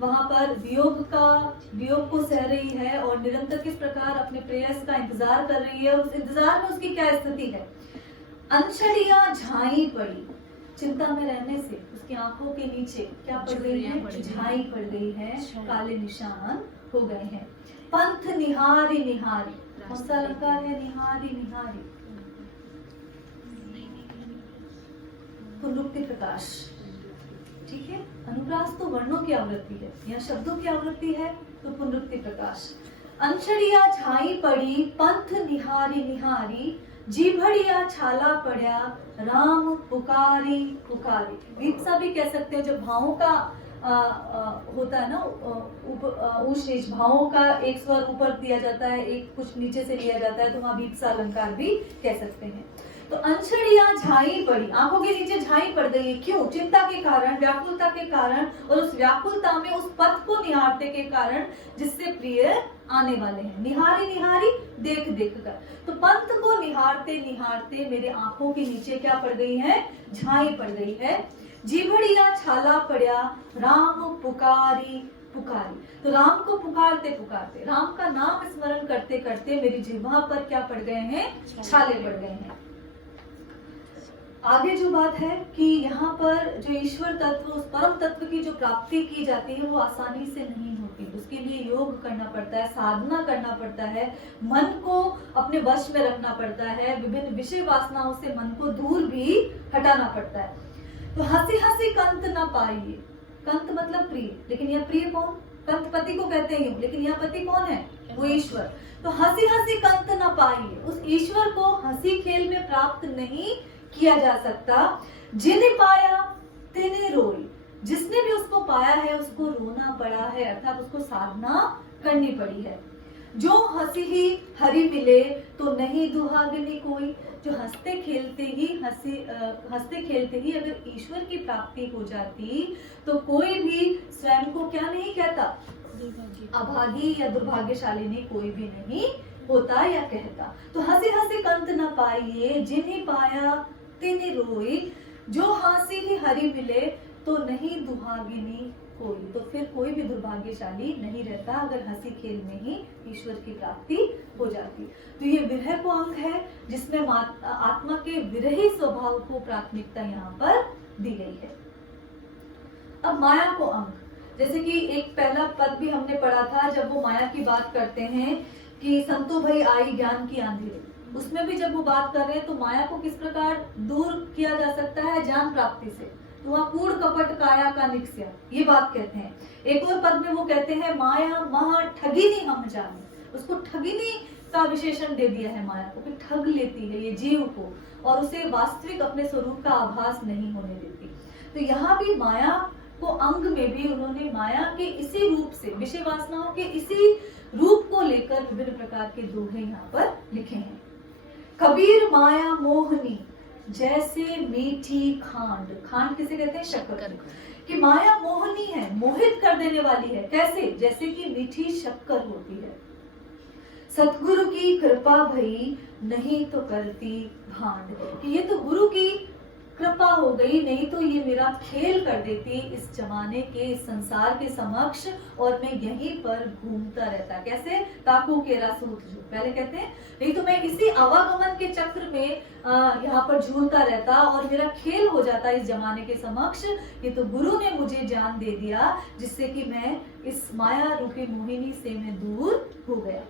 वहां पर वियोग को सह रही है और निरंतर किस प्रकार अपने प्रेयस का इंतजार कर रही है, उस इंतजार में उसकी क्या स्थिति है। अंशड़ियां झाई पड़ी, चिंता में रहने से उसकी आंखों के नीचे क्या पड़ गई है, झाई पड़ गई है, काले निशान हो गए हैं। पंथ निहारी निहारी, कौन सा अलंकार है निहारी निहारी, पुनरुक्ति प्रकाश, ठीक है। अनुप्रास तो वर्णों की आवृत्ति है, या शब्दों की आवृत्ति है, तो पुनरुक्ति प्रकाश। अंशड़िया छाई पड़ी, पंथ निहारी निहारी, जीभड़िया छाला पड़ा, राम पुकारी पुकारी। वीपसा भी कह सकते हो, जब भावों का होता है ना, ऊंच नीच भावों का एक स्वर ऊपर दिया जाता है, एक कुछ नीचे से लिया जाता है, तो वहां वीपसा अलंकार भी कह सकते हैं। तो अंशड़ियां झाई पड़ी, आंखों के नीचे झाई पड़ गई है, क्यों, चिंता के कारण, व्याकुलता के कारण, और उस व्याकुलता में उस पथ को निहारते के कारण जिससे प्रिय आने वाले हैं। निहारी निहारी, देख देख कर, तो पंथ को निहारते निहारते मेरे आंखों के नीचे क्या पड़ गई है, झाई पड़ गई है। जीभड़िया छाला पड़ा, राम पुकारी पुकारी, तो राम को पुकारते पुकारते, राम का नाम स्मरण करते करते मेरी जिह्वा पर क्या पड़ गए हैं, छाले पड़ गए हैं। आगे जो बात है कि यहाँ पर जो ईश्वर तत्व, उस परम तत्व की जो प्राप्ति की जाती है वो आसानी से नहीं होती, उसके लिए योग करना पड़ता है, साधना करना पड़ता है, मन को अपने वश में रखना पड़ता है, विभिन्न विषय वासनाओं से मन को दूर भी हटाना पड़ता है। तो हंसी हंसी कंत न पाइए, कंत मतलब प्रिय, लेकिन यह प्रिय कौन, कंत पति को कहते हैं, लेकिन यह पति कौन है, वो ईश्वर। तो हंसी हंसी कंत न पाइए, उस ईश्वर को हंसी खेल में प्राप्त नहीं किया जा सकता। जिन्हें पाया तिने रोई, जिसने भी उसको पाया है उसको रोना पड़ा है, अर्थात उसको साधना करनी पड़ी है। जो हंसी ही हरि मिले तो नहीं दुहागनी कोई, जो हंसते खेलते ही अगर ईश्वर की प्राप्ति हो जाती तो कोई भी स्वयं को क्या नहीं कहता, अभागी या दुर्भाग्यशाली नहीं, कोई भी नहीं होता या कहता। तो हंसी हंसी कंत न पाइए, जिन्हें पाया तिने रोई, जो हंसी ही हरि मिले तो नहीं दुहागिनी कोई, तो फिर कोई भी दुर्भाग्यशाली नहीं रहता अगर हंसी खेल में ही ईश्वर की प्राप्ति हो जाती। तो ये विरह को अंग है जिसमें आत्मा के विरही स्वभाव को प्राथमिकता यहाँ पर दी गई है। अब माया को अंग, जैसे कि एक पहला पद भी हमने पढ़ा था, जब वो माया की बात करते हैं कि संतो भई आई ज्ञान की आंधी, उसमें भी जब वो बात कर रहे हैं तो माया को किस प्रकार दूर किया जा सकता है, ज्ञान प्राप्ति से। तो वहाँ कूड़ कपट काया का निक्स्या, ये बात कहते हैं। एक और पद में वो कहते हैं माया महा ठगिनी हम जाने, उसको ठगिनी का विशेषण दे दिया है माया को, कि ठग लेती है ये जीव को और उसे वास्तविक अपने स्वरूप का आभास नहीं होने देती। तो यहाँ भी माया को अंग में भी उन्होंने माया के इसी रूप से, विषय वासनाओं के इसी रूप को लेकर विभिन्न प्रकार के दोहे यहाँ पर लिखे हैं। कबीर माया मोहनी जैसे मीठी खांड, खांड किसे कहते हैं, शक्कर, कि माया मोहनी है, मोहित कर देने वाली है, कैसे, जैसे कि मीठी शक्कर होती है। सतगुरु की कृपा भई नहीं तो करती भांड, कि ये तो गुरु की कृपा हो गई, नहीं तो ये मेरा खेल कर देती इस जमाने के, इस संसार के समक्ष, और मैं यहीं पर घूमता रहता। कैसे, ताकू केरा सूत जो पहले कहते हैं, नहीं तो मैं इसी आवागमन के चक्र में यहाँ पर झूलता रहता और मेरा खेल हो जाता इस जमाने के समक्ष। ये तो गुरु ने मुझे ज्ञान दे दिया जिससे कि मैं इस माया रूपी मोहिनी से मैं दूर हो गया।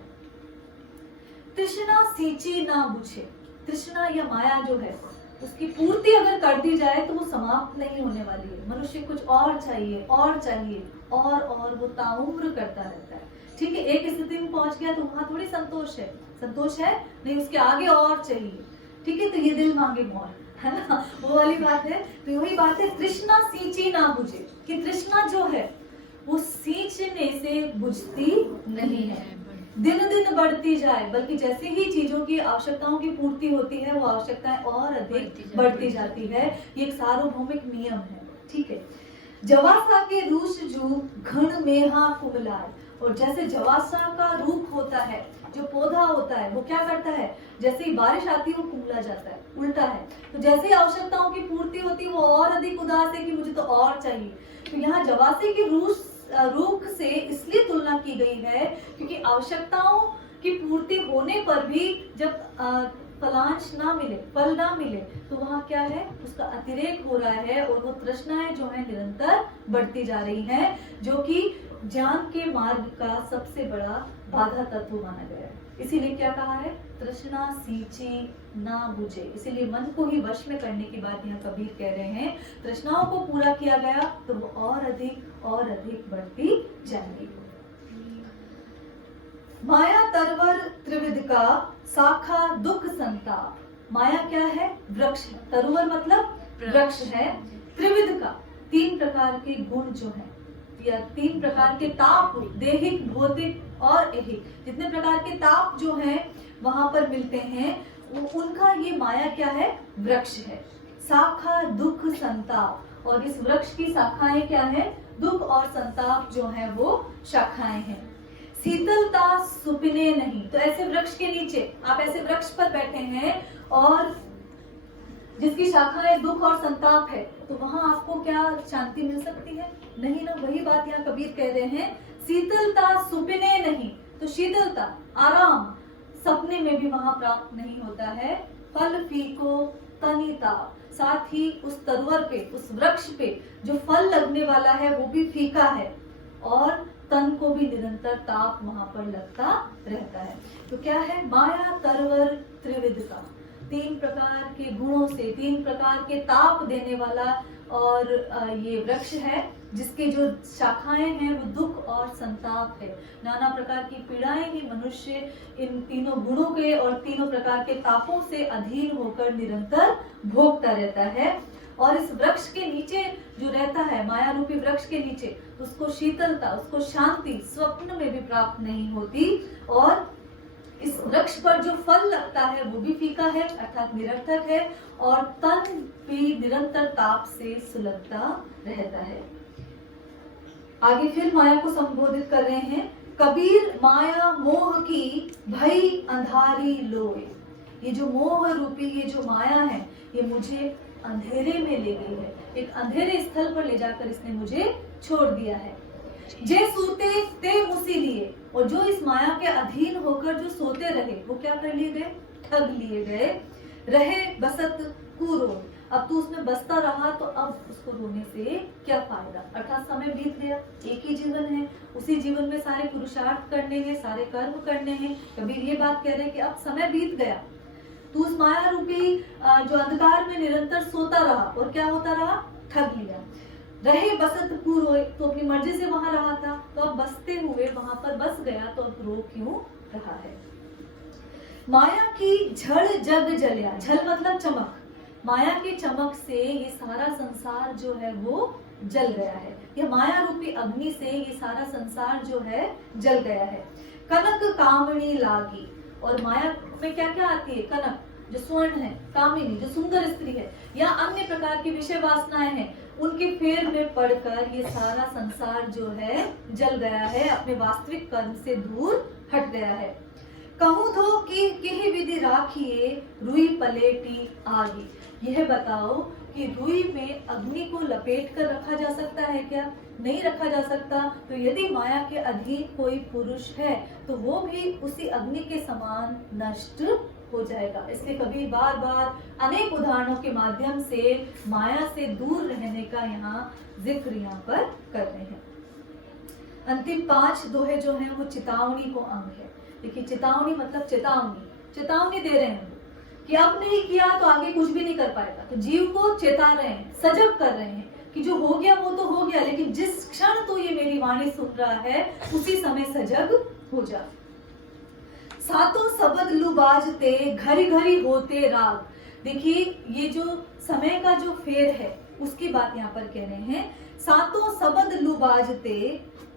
तृष्णा सींची ना बुझे, तृष्णा या माया जो है उसकी पूर्ति अगर कर दी जाए तो वो समाप्त नहीं होने वाली है। मनुष्य कुछ और चाहिए और चाहिए और वो ताउम्र करता रहता है। ठीक है, एक स्थिति में पहुंच गया तो वहां थोड़ी संतोष है, संतोष है नहीं, उसके आगे और चाहिए। ठीक है, तो ये दिल मांगे मोर, है ना, वो वाली बात है। तो वही बात है, तृष्णा सींची ना बुझे, कि तृष्णा जो है वो सींचने से बुझती नहीं है। दिन दिन बढ़ती जाए, बल्कि जैसे ही चीजों की आवश्यकताओं की पूर्ति होती है वो आवश्यकताएं और अधिक बढ़ती जाती है। ये एक सार्वभौमिक नियम है, ठीक है। जवासा के रूष जू घन मेहा कुमलाय, और जैसे जवासा का रूप होता है, जो पौधा होता है, वो क्या करता है, जैसे ही बारिश आती है वो कुमला जाता है, उल्टा है। तो जैसे ही आवश्यकताओं की पूर्ति होती है वो और अधिक उदास है कि मुझे तो और चाहिए। तो यहाँ जवासे की रूख से इसलिए तुलना की गई है क्योंकि आवश्यकताओं की पूर्ति होने पर भी जब फलांश ना मिले, फल ना मिले, तो वहाँ क्या है, उसका अतिरेक हो रहा है और वो तृष्णाएं जो है निरंतर बढ़ती जा रही हैं, जो कि ज्ञान के मार्ग का सबसे बड़ा बाधा तत्व माना गया है। इसीलिए क्या कहा है, तृष्णा सींचे ना बुझे। इसीलिए मन को ही वश में करने की बात यहाँ कबीर कह रहे हैं। तृष्णाओं को पूरा किया गया तो वो और अधिक बढ़ती जाएंगी। माया तरवर त्रिविध का शाखा दुख संताप। माया क्या है, वृक्ष है। तरवर मतलब वृक्ष है। त्रिविध का, तीन प्रकार के गुण जो है, या तीन प्रकार के ताप, देहिक, भौतिक और ऐहिक, जितने प्रकार के ताप जो हैं वहां पर मिलते हैं, उनका ये माया क्या है, वृक्ष है। शाखा दुख संताप, और इस वृक्ष की शाखाएं क्या है, दुख और संताप जो है वो शाखाएं हैं। शीतलता सुपिने नहीं, तो ऐसे वृक्ष के नीचे, आप ऐसे वृक्ष पर बैठे हैं और जिसकी शाखाएं दुख और संताप है, तो वहां आपको क्या शांति मिल सकती है, नहीं ना। वही बात यहाँ कबीर कह रहे हैं, शीतलता सुपिने नहीं, तो शीतलता, आराम सपने में भी वहां प्राप्त नहीं होता है। फल फीको तनिता, साथ ही उस तरवर पे, उस वृक्ष पे जो फल लगने वाला है वो भी फीका है, और तन को भी निरंतर ताप वहां पर लगता रहता है। तो क्या है, माया तरवर त्रिविध का, तीन प्रकार के गुणों से, तीन प्रकार के ताप देने वाला और ये वृक्ष है, जिसके जो शाखाएं हैं वो दुख और संताप है। नाना प्रकार की पीड़ाएं ही मनुष्य इन तीनों गुणों के और तीनों प्रकार के तापों से अधीन होकर निरंतर भोगता रहता है। और इस वृक्ष के नीचे जो रहता है, माया रूपी वृक्ष के नीचे, उसको शीतलता, उसको शांति स्वप्न में भी प्राप्त नहीं होती, और इस वृक्ष पर जो फल लगता है वो भी फीका है, अर्थात निरर्थक है, और तन भी निरंतर ताप से सुलगता रहता है। आगे फिर माया को संबोधित कर रहे हैं, कबीर माया मोह की भई अंधारी लोए। ये जो मोह रूपी ये जो माया है, ये मुझे अंधेरे में ले गई है, एक अंधेरे स्थल पर ले जाकर इसने मुझे छोड़ दिया है। जे सूते ते मुसी लिए, और जो इस माया के अधीन होकर जो सोते रहे वो क्या कर लिए गए, ठग लिए गए। रहे बसत कुरो, अब तू उसमें बसता रहा तो अब उसको रोने से क्या फायदा, अर्थात समय बीत गया, एक ही जीवन है, उसी जीवन में सारे पुरुषार्थ करने हैं, सारे कर्म करने हैं। कबीर ये बात कह रहे हैं कि अब समय बीत गया, तू उस माया रूपी जो अंधकार में निरंतर सोता रहा और क्या होता रहा, ठग लिया। रहे बसत पूर्व, तो अपनी मर्जी से वहां रहा था, तो अब बसते हुए वहां पर बस गया, तो अब रो क्यों रहा है। माया की झड़ जग जलिया, झल मतलब चमक, माया की चमक से ये सारा संसार जो है वो जल गया है, ये माया रूपी अग्नि से ये सारा संसार जो है जल गया है। कनक कामणी लागी, और माया में क्या क्या आती है, कनक जो स्वर्ण है, कामिनी जो सुंदर स्त्री है, या अन्य प्रकार की विषय वासनाएं हैं, उनके फेर में पड़कर ये सारा संसार जो है जल गया है, अपने वास्तविक कर्म से दूर हट गया है। कहूं तो कि किही विधि राखिए रुई पलेटी आगी, यह बताओ कि रुई में अग्नि को लपेट कर रखा जा सकता है क्या, नहीं रखा जा सकता। तो यदि माया के अधीन कोई पुरुष है तो वो भी उसी अग्नि के समान नष्ट हो जाएगा। इसलिए कभी बार बार अनेक उदाहरणों के माध्यम से माया से दूर रहने का यहाँ जिक्र यहाँ पर कर रहे हैं। अंतिम 5 दोहे जो हैं वो चितावनी को अंग है। देखिए चेतावनी मतलब चेतावनी दे रहे हैं कि अब नहीं किया तो आगे कुछ भी नहीं कर पाएगा, तो जीव को चेता रहे हैं, सजग कर रहे हैं कि जो हो गया वो तो हो गया, लेकिन जिस क्षण तो ये मेरी वाणी सुन रहा है उसी समय सजग हो जा। सातों शब्द लुबाजते घरी घरी होते राग, देखिए ये जो समय का जो फेर है उसकी बात यहाँ पर कह रहे हैं। सातों शब्द लुबाजते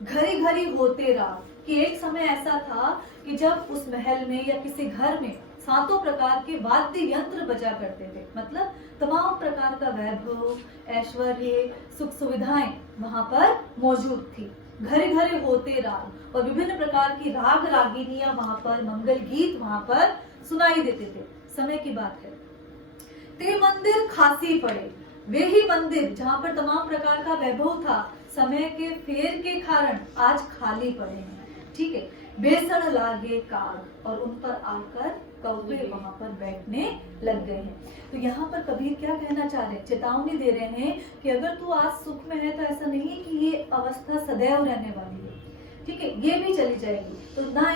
घरी घरी होते राग, कि एक समय ऐसा था कि जब उस महल में या किसी घर में 7 प्रकार के वाद्य यंत्र बजा करते थे, मतलब तमाम प्रकार का वैभव, ऐश्वर्य, सुख सुविधाएं वहां पर मौजूद थी। घरे घरे होते राग और विभिन्न प्रकार की राग रागिनियां वहां पर, मंगल गीत वहां पर सुनाई देते थे। समय की बात है। ते मंदिर खासी पड़े, वे ही मंदिर जहां पर तमाम प्रकार का वैभव था, समय के फेर के कारण आज खाली पड़े हैं। ठीक है, बेसन लागे काग और उन पर आकर कौवे वहां पर बैठने लग गए हैं। तो यहाँ पर कबीर क्या कहना चाह रहे हैं, चेतावनी दे रहे हैं कि अगर तू आज सुख में है तो ऐसा नहीं है कि ये अवस्था सदैव रहने वाली है। ठीक है, ये भी चली जाएगी। तो ना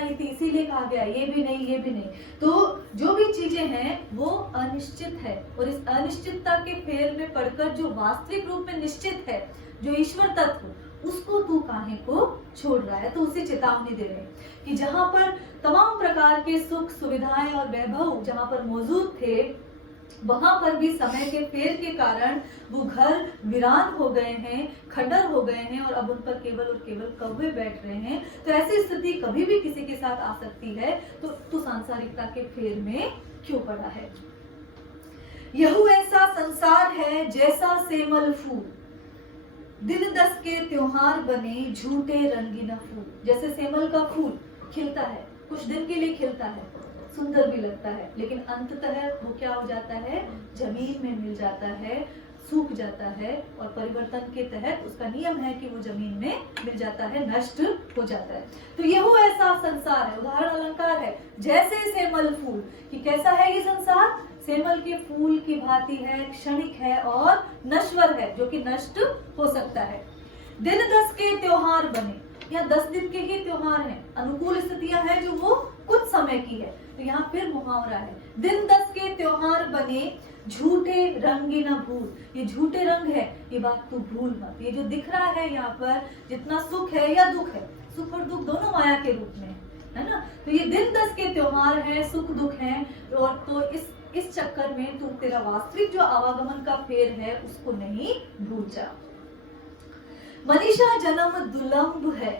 इति इसीलिए कहा गया ये भी नहीं ये भी नहीं। तो जो भी चीजें हैं वो अनिश्चित है, और इस अनिश्चितता के फेर में पड़कर जो वास्तविक रूप में निश्चित है, जो ईश्वर तत्व, उसको तू काहे को छोड़ रहा है। तो उसे चेतावनी दे रहे हैं कि जहां पर तमाम प्रकार के सुख सुविधाएं और वैभव जहां पर मौजूद थे, वहां पर भी समय के फेर के कारण वो घर वीरान हो गए हैं, खंडर हो गए हैं, और अब उन पर केवल और केवल कौवे बैठ रहे हैं। तो ऐसी स्थिति कभी भी किसी के साथ आ सकती है। तो सांसारिकता के फेर में क्यों पड़ा है। यहू ऐसा संसार है जैसा सेमल फूल, दिन 10 के त्योहार बने झूठे रंगीन फूल। जैसे सेमल का फूल खिलता है, कुछ दिन के लिए खिलता है, सुंदर भी लगता है, लेकिन अंततः वो क्या हो जाता है, जमीन में मिल जाता है, सूख जाता है, और परिवर्तन के तहत उसका नियम है कि वो जमीन में मिल जाता है, नष्ट हो जाता है। तो यह ऐसा संसार है, उदाहरण अलंकार है, जैसे सेमल फूल, कि कैसा है ये संसार, सेमल के फूल की भांति है, क्षणिक है और नश्वर है, जो कि नष्ट हो सकता है। दिन 10 के त्योहार बने, यहाँ 10 दिन के ही त्योहार हैं, अनुकूल स्थितियां हैं जो वो कुछ समय की है। तो यहाँ फिर मुहावरा है, दिन 10 के त्योहार बने झूठे रंगी न भूल। ये झूठे रंग है, ये बात तू भूल मत। ये जो दिख रहा है यहाँ पर, जितना सुख है या दुख है, सुख और दुख दोनों माया के रूप में है ना। तो ये दिन 10 के त्योहार है, सुख दुख है, और तो इस चक्कर में तू तेरा वास्तविक जो आवागमन का फेर है उसको नहीं भूल जा। मनीषा जन्म दुर्लभ है,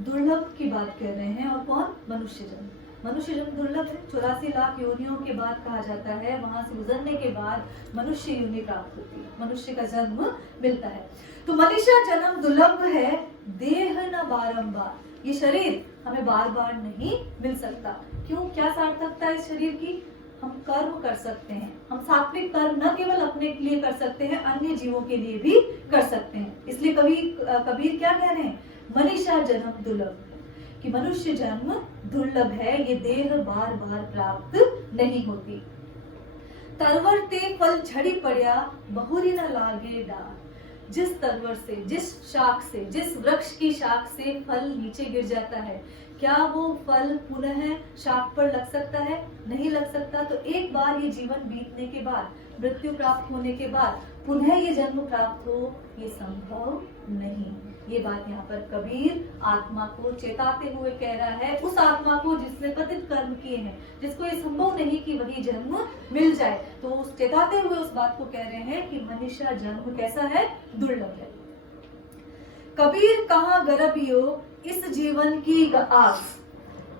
दुर्लभ की बात कर रहे हैं, और कौन, मनुष्य जन्म। मनुष्य जन्म दुर्लभ है, 84 लाख योनियों के बाद कहा जाता है, वहां से गुजरने के बाद मनुष्य योनि प्राप्त होती है, मनुष्य का जन्म मिलता है। तो मनीषा जन्म दुर्लभ है, देह न बारंबार, ये शरीर हमें बार बार नहीं मिल सकता। क्यों, क्या सार्थकता है इस शरीर की, हम कर्म कर सकते हैं, हम सात्विक कर्म न केवल अपने लिए कर सकते हैं, अन्य जीवों के लिए भी कर सकते हैं। इसलिए कबीर क्या कह रहे हैं, मनीषा जन्म दुर्लभ है, कि मनुष्य जन्म दुर्लभ है, ये देह बार बार प्राप्त नहीं होती। तरवर ते फल झड़ी पड़िया, बहुरी न लागे डार। जिस तरवर से, जिस शाख से, जिस वृक्ष की शाख से फल नीचे गिर जाता है, क्या वो फल पुनः शाख पर लग सकता है, नहीं लग सकता। तो एक बार ये जीवन बीतने के बाद, मृत्यु प्राप्त होने के बाद पुनः ये जन्म प्राप्त हो, ये संभव नहीं। ये बात यहाँ पर कबीर आत्मा को चेताते हुए कह रहा है, उस आत्मा को जिसने पतित कर्म किए हैं, जिसको ये संभव नहीं कि वही जन्म मिल जाए। तो उस चेताते हुए उस बात को कह रहे हैं कि मनुष्य जन्म कैसा है, दुर्लभ है। कबीर कहाँ गर्भियो इस जीवन की आस।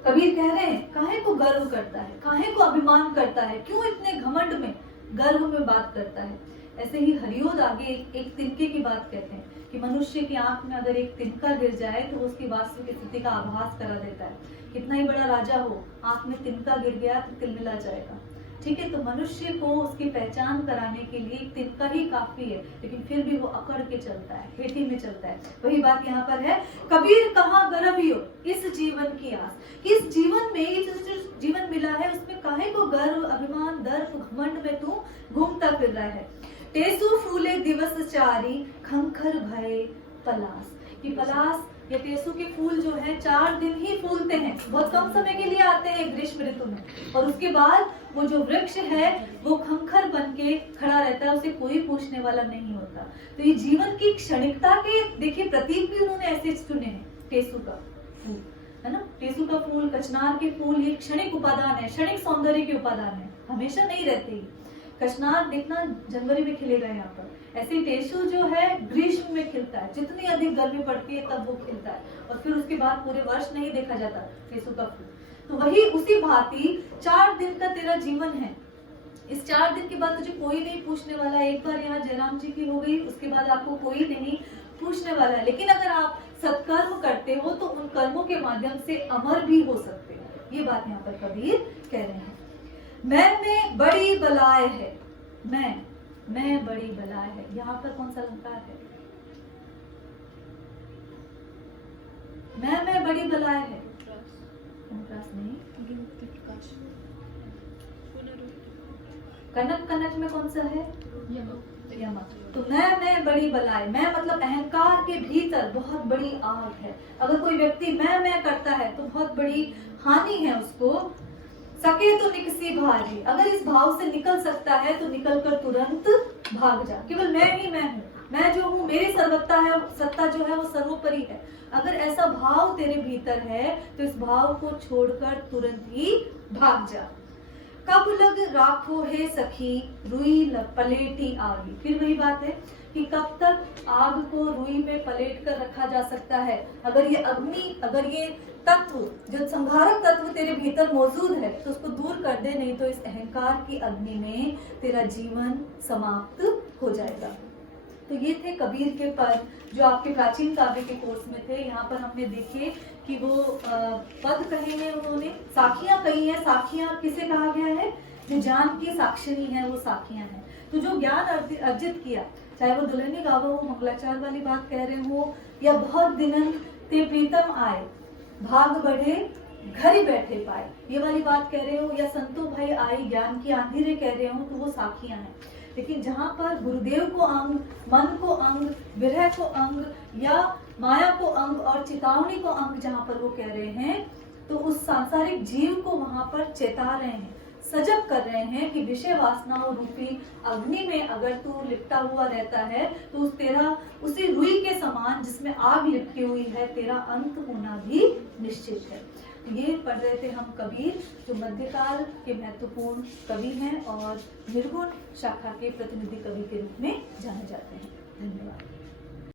कबीर कह रहे हैं, काहे को गर्व करता है, काहे को अभिमान करता है, क्यों इतने घमंड में, गर्व में बात करता है। ऐसे ही हरियोद आगे एक तिनके की बात कहते हैं कि मनुष्य की आंख में अगर एक तिनका गिर जाए तो उसकी वास्तविक स्थिति का आभास करा देता है। कितना ही बड़ा राजा हो, आंख में तिनका गिर गया तो तिलमिला जाएगा। ठीक है, तो मनुष्य को उसकी पहचान कराने के लिए एक तिनका ही काफी है, लेकिन फिर भी वो अकड़ के चलता है, हेठी में चलता है। वही बात यहाँ पर है, कबीर कहाँ गर्भियो इस जीवन की आस, कि इस जीवन में, इस जीवन मिला है उसमें काहे को गर्व, अभिमान, दर्प, घमंड में तू घूमता फिर रहा है। टेसु फूले दिवस चारी, खंखर भय पलास। कि पलास या टेसु के फूल जो है 4 दिन ही फूलते हैं, बहुत कम समय के लिए आते हैं ग्रीष्म ऋतु में, और उसके बाद वो जो वृक्ष है वो खंखर बन के खड़ा रहता है, उसे कोई पूछने वाला नहीं होता। तो ये जीवन की क्षणिकता के देखिए प्रतीक भी उन्होंने ऐसे चुने हैं। टेसु का फूल है ना, टेसु का फूल, कचनार के फूल, ये क्षणिक उपादान है, क्षणिक सौंदर्य के उपादान है, हमेशा नहीं रहते। कशनार देखना जनवरी में खिलेगा यहाँ पर, ऐसे टेसु जो है ग्रीष्म में खिलता है, जितनी अधिक गर्मी पड़ती है तब वो खिलता है, और फिर उसके बाद पूरे वर्ष नहीं देखा जाता टेसु का फूल। तो वही उसी भांति 4 दिन का तेरा जीवन है। इस 4 दिन के बाद तुझे कोई नहीं पूछने वाला। एक बार यहाँ जयराम जी की हो गई, उसके बाद आपको कोई नहीं पूछने वाला है। लेकिन अगर आप सत्कर्म करते हो तो उन कर्मों के माध्यम से अमर भी हो सकते हो। ये बात यहाँ पर कबीर कह रहे हैं। मैं में बड़ी बलाय है, मैं बड़ी बलाय है, यहाँ पर कौन सा अलंकार है? मैं बड़ी बलाय है, नहीं, कनक में कौन सा है? यमक। तो मैं बड़ी बलाय, मैं मतलब अहंकार के भीतर बहुत बड़ी आग है। अगर कोई व्यक्ति मैं करता है तो बहुत बड़ी हानि है उसको। सके तो निकसी भारी, अगर इस भाव से निकल सकता है तो निकल कर तुरंत भाग जा। केवल मैं ही मैं हूँ, मैं जो हूँ, मेरी सर्वत्ता है, सत्ता जो है वो सर्वोपरि है। अगर ऐसा भाव तेरे भीतर है तो इस भाव को छोड़कर तुरंत ही भाग जा। कब लग राखो है सखी रुई पलेटी आगी। फिर वही बात है कि कब तक आग को रुई में पलेट कर रखा जा सकता है। अगर ये अग्नि, अगर ये तत्व, जो संहारक तत्व तेरे भीतर मौजूद है तो उसको दूर कर दे, नहीं तो इस अहंकार की अग्नि में तेरा जीवन समाप्त हो जाएगा। तो ये थे कबीर के पद जो आपके प्राचीन काव्य के कोर्स में थे। यहाँ पर हमने देखे कि वो पद कहे हैं उन्होंने, साखियां कही हैं। साखियां किसे कहा गया है? जो ज्ञान की साक्षिणी है वो साखियां हैं। तो जो ज्ञान अर्जित किया, चाहे वो दुल्हनी गावा हो, मंगलाचार वाली बात कह रहे हो, या बहुत दिनन ते प्रीतम आए भाग बढ़े घर ही बैठे पाए, ये वाली बात कह रहे हो, या संतो भाई आई ज्ञान की आंधी कह रहे हो, तो वो साखियां हैं। लेकिन जहाँ पर गुरुदेव को अंग, मन को अंग, विरह को अंग, या माया को अंग और चेतावनी को अंग जहाँ पर वो कह रहे हैं, तो उस सांसारिक जीव को वहां पर चेता रहे हैं, सजग कर रहे हैं कि विषय वासनाओं रूपी अग्नि में अगर तू लिपटा हुआ रहता है तो तेरा उसी रुई के समान जिसमें आग लिपटी हुई है, तेरा अंत होना भी निश्चित है। ये पढ़ रहे थे हम कबीर, जो मध्यकाल के महत्वपूर्ण कवि हैं और निर्गुण शाखा के प्रतिनिधि कवि के रूप में जाने जाते हैं। धन्यवाद।